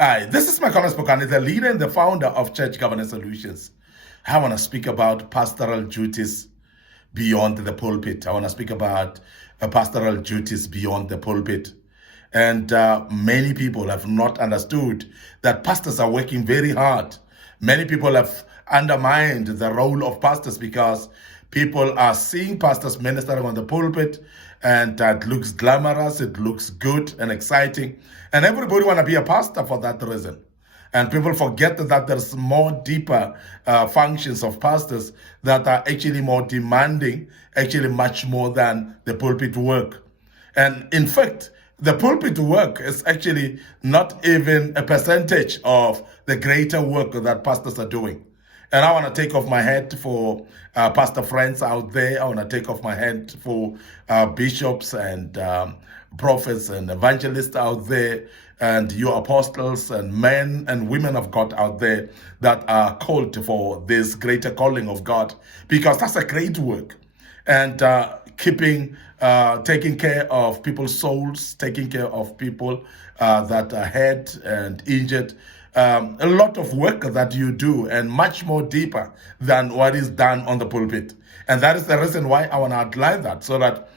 Hi, this is Makolas Pokani, the leader and the founder of Church Governance Solutions. I want to speak about pastoral duties beyond the pulpit. I want to speak about pastoral duties beyond the pulpit. And many people have not understood that pastors are working very hard. Many people have undermined the role of pastors because people are seeing pastors ministering on the pulpit, and it looks glamorous, it looks good and exciting, and everybody want to be a pastor for that reason. And people forget that there's more deeper functions of pastors that are actually more demanding, actually much more than the pulpit work. And in fact, the pulpit work is actually not even a percentage of the greater work that pastors are doing. And I want to take off my hat for pastor friends out there. I want to take off my hat for bishops and prophets and evangelists out there, and you apostles and men and women of God out there that are called for this greater calling of God, because that's a great work. And taking care of people's souls, taking care of people that are hurt and injured. A lot of work that you do, and much more deeper than what is done on the pulpit. And that is the reason why I want to outline that, so that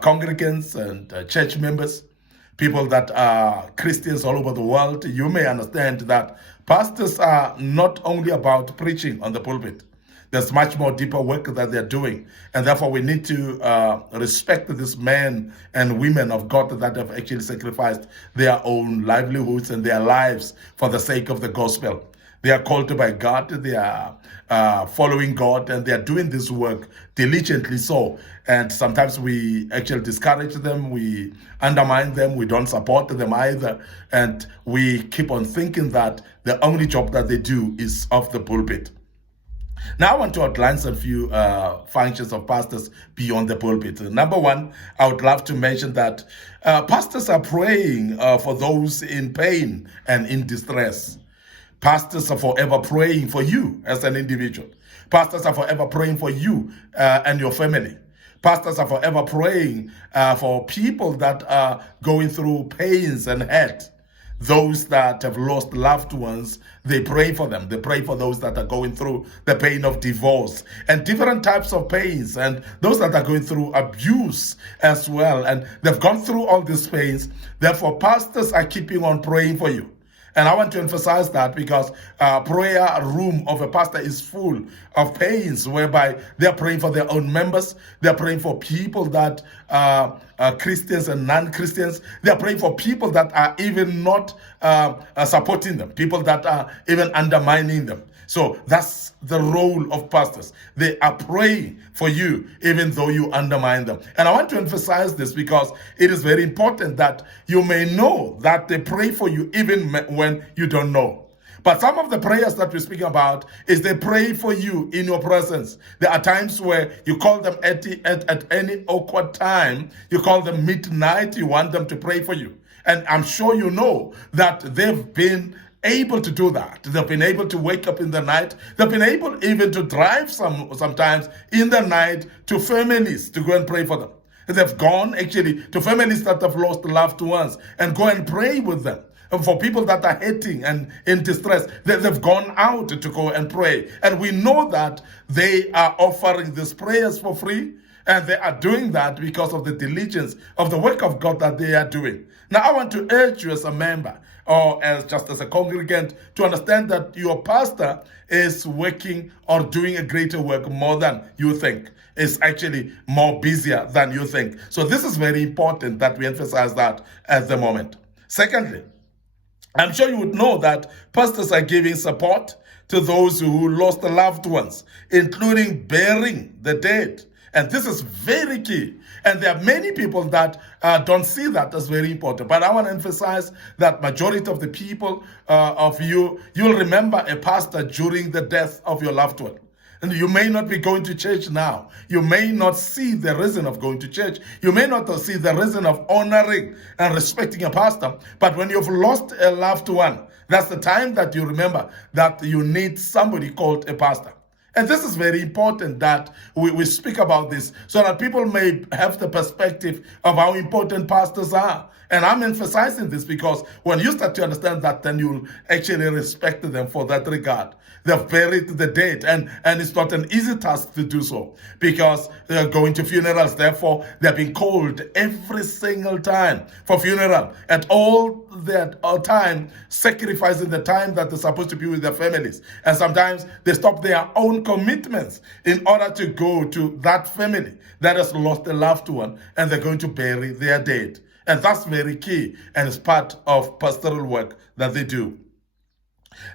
congregants and church members, people that are Christians all over the world, you may understand that pastors are not only about preaching on the pulpit. There's much more deeper work that they're doing. And therefore, we need to respect these men and women of God that have actually sacrificed their own livelihoods and their lives for the sake of the gospel. They are called by God, they are following God, and they are doing this work diligently so. And sometimes we actually discourage them, we undermine them, we don't support them either. And we keep on thinking that the only job that they do is off the pulpit. Now I want to outline some few functions of pastors beyond the pulpit. Number one, I would love to mention that pastors are praying for those in pain and in distress. Pastors are forever praying for you as an individual. Pastors are forever praying for you and your family. Pastors are forever praying for people that are going through pains and hurt. Those that have lost loved ones, they pray for them. They pray for those that are going through the pain of divorce and different types of pains, and those that are going through abuse as well. And they've gone through all these pains. Therefore, pastors are keeping on praying for you. And I want to emphasize that because prayer room of a pastor is full of pains, whereby they're praying for their own members. They're praying for people that are Christians and non-Christians. They're praying for people that are even not supporting them, people that are even undermining them. So that's the role of pastors. They are praying for you, even though you undermine them. And I want to emphasize this because it is very important that you may know that they pray for you even when you don't know. But some of the prayers that we're speaking about is they pray for you in your presence. There are times where you call them at any awkward time. You call them midnight. You want them to pray for you. And I'm sure you know that they've been able to do that. They've been able to wake up in the night. They've been able even to drive sometimes in the night to families to go and pray for them. They've gone actually to families that have lost loved ones and go and pray with them. And for people that are hurting and in distress, they've gone out to go and pray. And we know that they are offering these prayers for free. And they are doing that because of the diligence of the work of God that they are doing. Now, I want to urge you as a member or as a congregant to understand that your pastor is working or doing a greater work more than you think. It's actually more busier than you think. So this is very important that we emphasize that at the moment. Secondly, I'm sure you would know that pastors are giving support to those who lost loved ones, including burying the dead. And this is very key. And there are many people that don't see that as very important. But I want to emphasize that majority of the people of you'll remember a pastor during the death of your loved one. And you may not be going to church now. You may not see the reason of going to church. You may not see the reason of honoring and respecting a pastor. But when you've lost a loved one, that's the time that you remember that you need somebody called a pastor. And this is very important that we speak about this so that people may have the perspective of how important pastors are. And I'm emphasizing this because when you start to understand that, then you'll actually respect them for that regard. They've buried the dead, and it's not an easy task to do so because they're going to funerals. Therefore, they're being called every single time for funeral, at all their time, sacrificing the time that they're supposed to be with their families. And sometimes they stop their own commitments in order to go to that family that has lost a loved one, and they're going to bury their dead. And that's very key, and it's part of pastoral work that they do.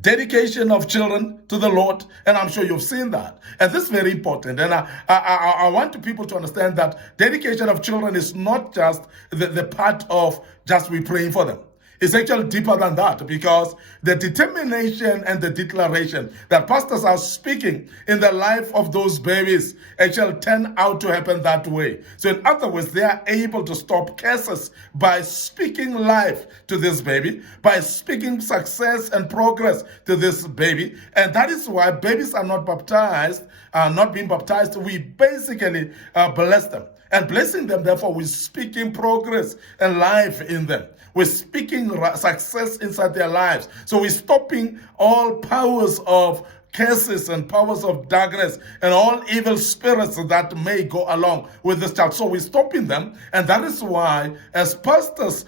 Dedication of children to the Lord, and I'm sure you've seen that. And this is very important. And I want people to understand that dedication of children is not just the part of just we praying for them. It's actually deeper than that, because the determination and the declaration that pastors are speaking in the life of those babies actually turn out to happen that way. So in other words, they are able to stop curses by speaking life to this baby, by speaking success and progress to this baby. And that is why babies are not baptized, not being baptized. We basically bless them. And blessing them, therefore, we're speaking progress and life in them. We're speaking success inside their lives. So we're stopping all powers of curses and powers of darkness and all evil spirits that may go along with this child. So we're stopping them. And that is why, as pastors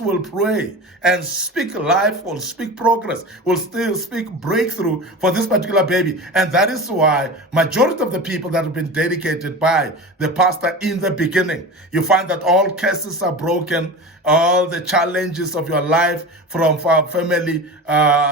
will pray and speak life, will speak progress, will still speak breakthrough for this particular baby. And that is why majority of the people that have been dedicated by the pastor in the beginning, you find that all curses are broken, all the challenges of your life from family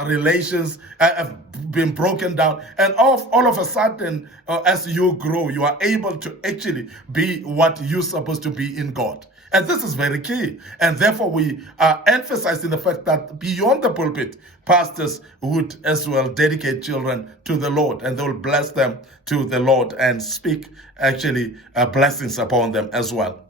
relations have been broken down. And all of a sudden, as you grow, you are able to actually be what you're supposed to be in God. And this is very key. And therefore, we are emphasizing the fact that beyond the pulpit, pastors would as well dedicate children to the Lord, and they will bless them to the Lord and speak actually blessings upon them as well.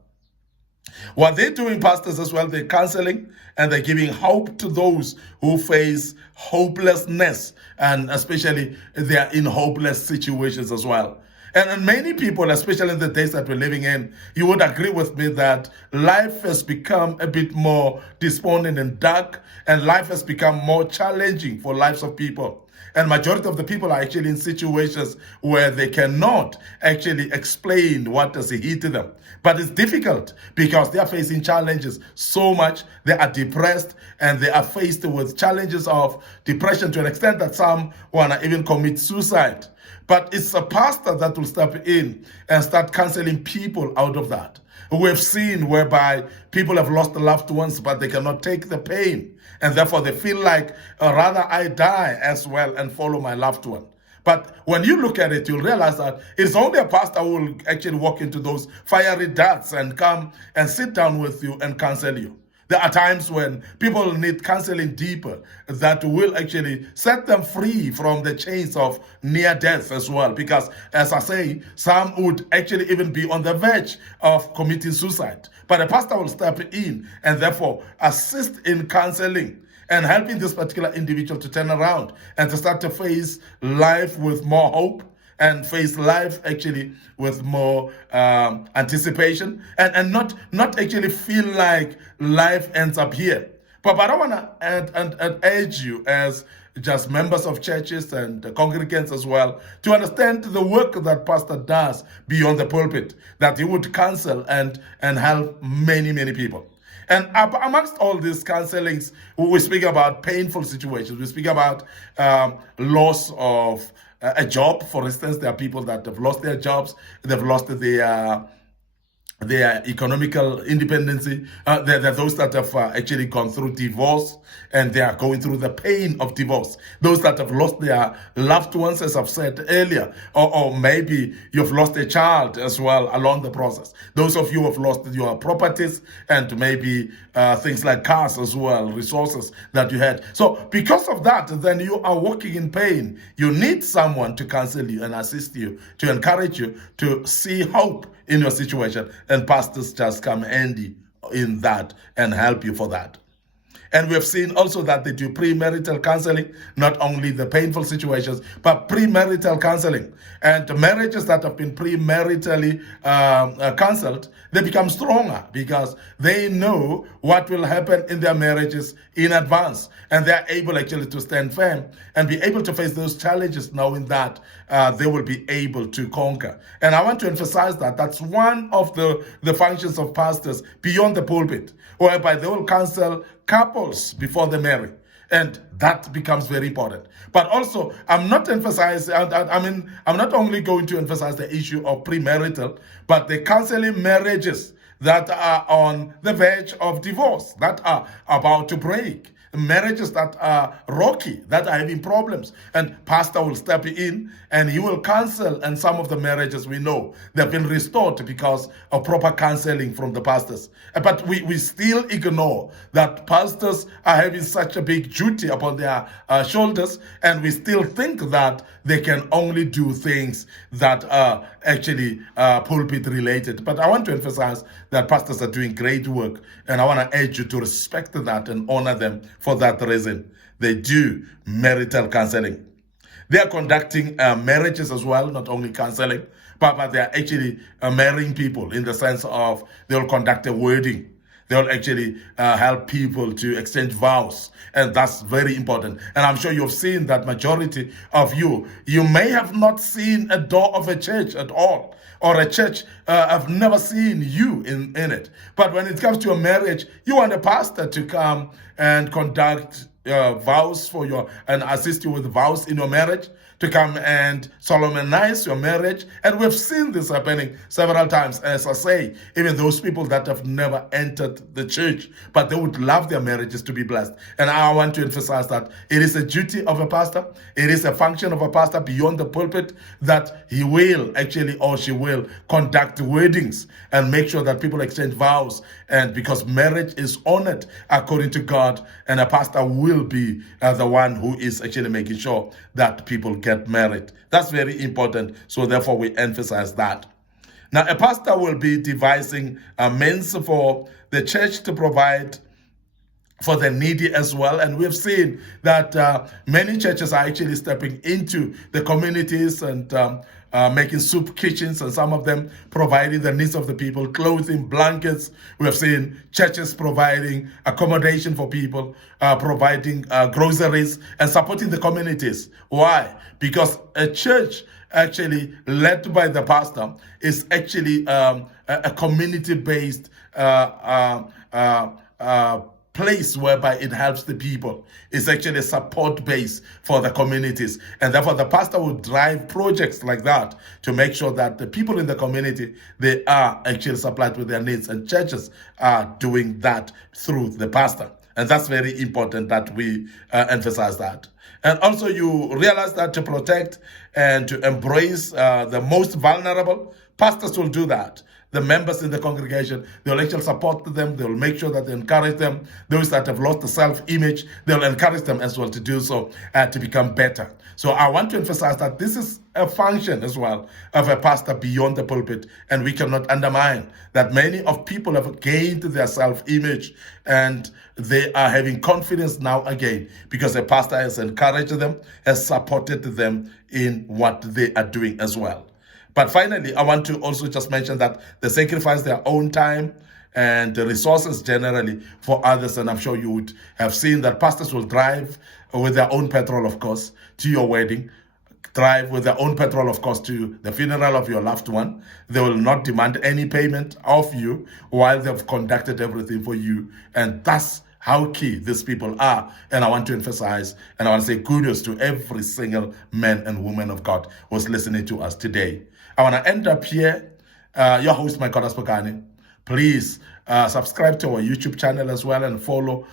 What they're doing, pastors, as well, they're counseling and they're giving hope to those who face hopelessness, and especially they are in hopeless situations as well. And many people, especially in the days that we're living in, you would agree with me that life has become a bit more despondent and dark, and life has become more challenging for lives of people. And majority of the people are actually in situations where they cannot actually explain what has hit them. But it's difficult because they are facing challenges so much. They are depressed, and they are faced with challenges of depression to an extent that some want to even commit suicide. But it's a pastor that will step in and start counseling people out of that. We have seen whereby people have lost loved ones, but they cannot take the pain. And therefore they feel like, rather I die as well and follow my loved one. But when you look at it, you'll realize that it's only a pastor who will actually walk into those fiery darts and come and sit down with you and counsel you. There are times when people need counseling deeper that will actually set them free from the chains of near death as well. Because, as I say, some would actually even be on the verge of committing suicide. But a pastor will step in and therefore assist in counseling and helping this particular individual to turn around and to start to face life with more hope, and face life actually with more anticipation, and not actually feel like life ends up here. But I want to and urge you, as just members of churches and congregants as well, to understand the work that pastor does beyond the pulpit, that he would counsel and help many people. And amongst all these counselings, we speak about painful situations. We speak about loss of a job. For instance, there are people that have lost their jobs. They've lost their economical independency. There are those that have actually gone through divorce, and they are going through the pain of divorce. Those that have lost their loved ones, as I've said earlier, or maybe you've lost a child as well along the process. Those of you who have lost your properties, and maybe things like cars as well, resources that you had. So because of that, then you are walking in pain. You need someone to counsel you and assist you, to encourage you to see hope in your situation. And pastors just come handy in that and help you for that. And we have seen also that they do premarital counseling, not only the painful situations, but premarital counseling. And marriages that have been premaritally counseled, they become stronger because they know what will happen in their marriages in advance. And they're able actually to stand firm and be able to face those challenges knowing that they will be able to conquer. And I want to emphasize that that's one of the functions of pastors beyond the pulpit, whereby they will counsel couples before they marry. And that becomes very important. But also, I'm not only going to emphasize the issue of premarital, but the counseling marriages that are on the verge of divorce, that are about to break, marriages that are rocky, that are having problems. And pastor will step in and he will counsel. And some of the marriages we know, they've been restored because of proper counseling from the pastors. But we still ignore that pastors are having such a big duty upon their shoulders, and we still think that they can only do things that are actually pulpit related. But I want to emphasize that pastors are doing great work, and I want to urge you to respect that and honor them for that reason. They do marital counseling. They are conducting marriages as well, not only counseling, but they are actually marrying people in the sense of they'll conduct a wedding. They'll actually help people to exchange vows. And that's very important. And I'm sure you've seen that majority of you may have not seen a door of a church at all, or a church I've never seen you in it. But when it comes to a marriage, you want a pastor to come and conduct vows for your, and assist you with vows in your marriage, to come and solemnize your marriage. And we've seen this happening several times, as I say, even those people that have never entered the church, but they would love their marriages to be blessed. And I want to emphasize that it is a duty of a pastor, it is a function of a pastor beyond the pulpit, that he will actually, or she will, conduct weddings and make sure that people exchange vows. And because marriage is honored according to God, and a pastor will be the one who is actually making sure that people get married. That's very important. So therefore we emphasize that. Now, a pastor will be devising means for the church to provide for the needy as well. And we've seen that many churches are actually stepping into the communities and making soup kitchens, and some of them providing the needs of the people, clothing, blankets. We have seen churches providing accommodation for people, providing groceries, and supporting the communities. Why? Because a church actually led by the pastor is actually a community-based place whereby it helps the people. It's actually a support base for the communities. And therefore the pastor will drive projects like that to make sure that the people in the community, they are actually supplied with their needs, and churches are doing that through the pastor. And that's very important that we emphasize that. And also you realize that to protect and to embrace the most vulnerable, pastors will do that. The members in the congregation, they'll actually support them. They'll make sure that they encourage them. Those that have lost the self-image, they'll encourage them as well to do so, to become better. So I want to emphasize that this is a function as well of a pastor beyond the pulpit, and we cannot undermine that. Many of people have gained their self-image and they are having confidence now again because a pastor has encouraged them, has supported them in what they are doing as well. But finally, I want to also just mention that they sacrifice their own time and the resources generally for others. And I'm sure you would have seen that pastors will drive with their own petrol, of course, to your wedding, drive with their own petrol, of course, to the funeral of your loved one. They will not demand any payment of you while they've conducted everything for you. And that's how key these people are. And I want to emphasize, and I want to say kudos to every single man and woman of God who's listening to us today. I want to end up here. Your host, Michael Spokane. Please subscribe to our YouTube channel as well and follow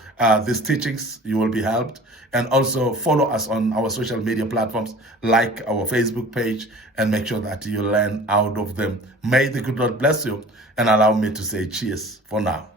these teachings. You will be helped. And also follow us on our social media platforms, like our Facebook page, and make sure that you learn out of them. May the good Lord bless you, and allow me to say cheers for now.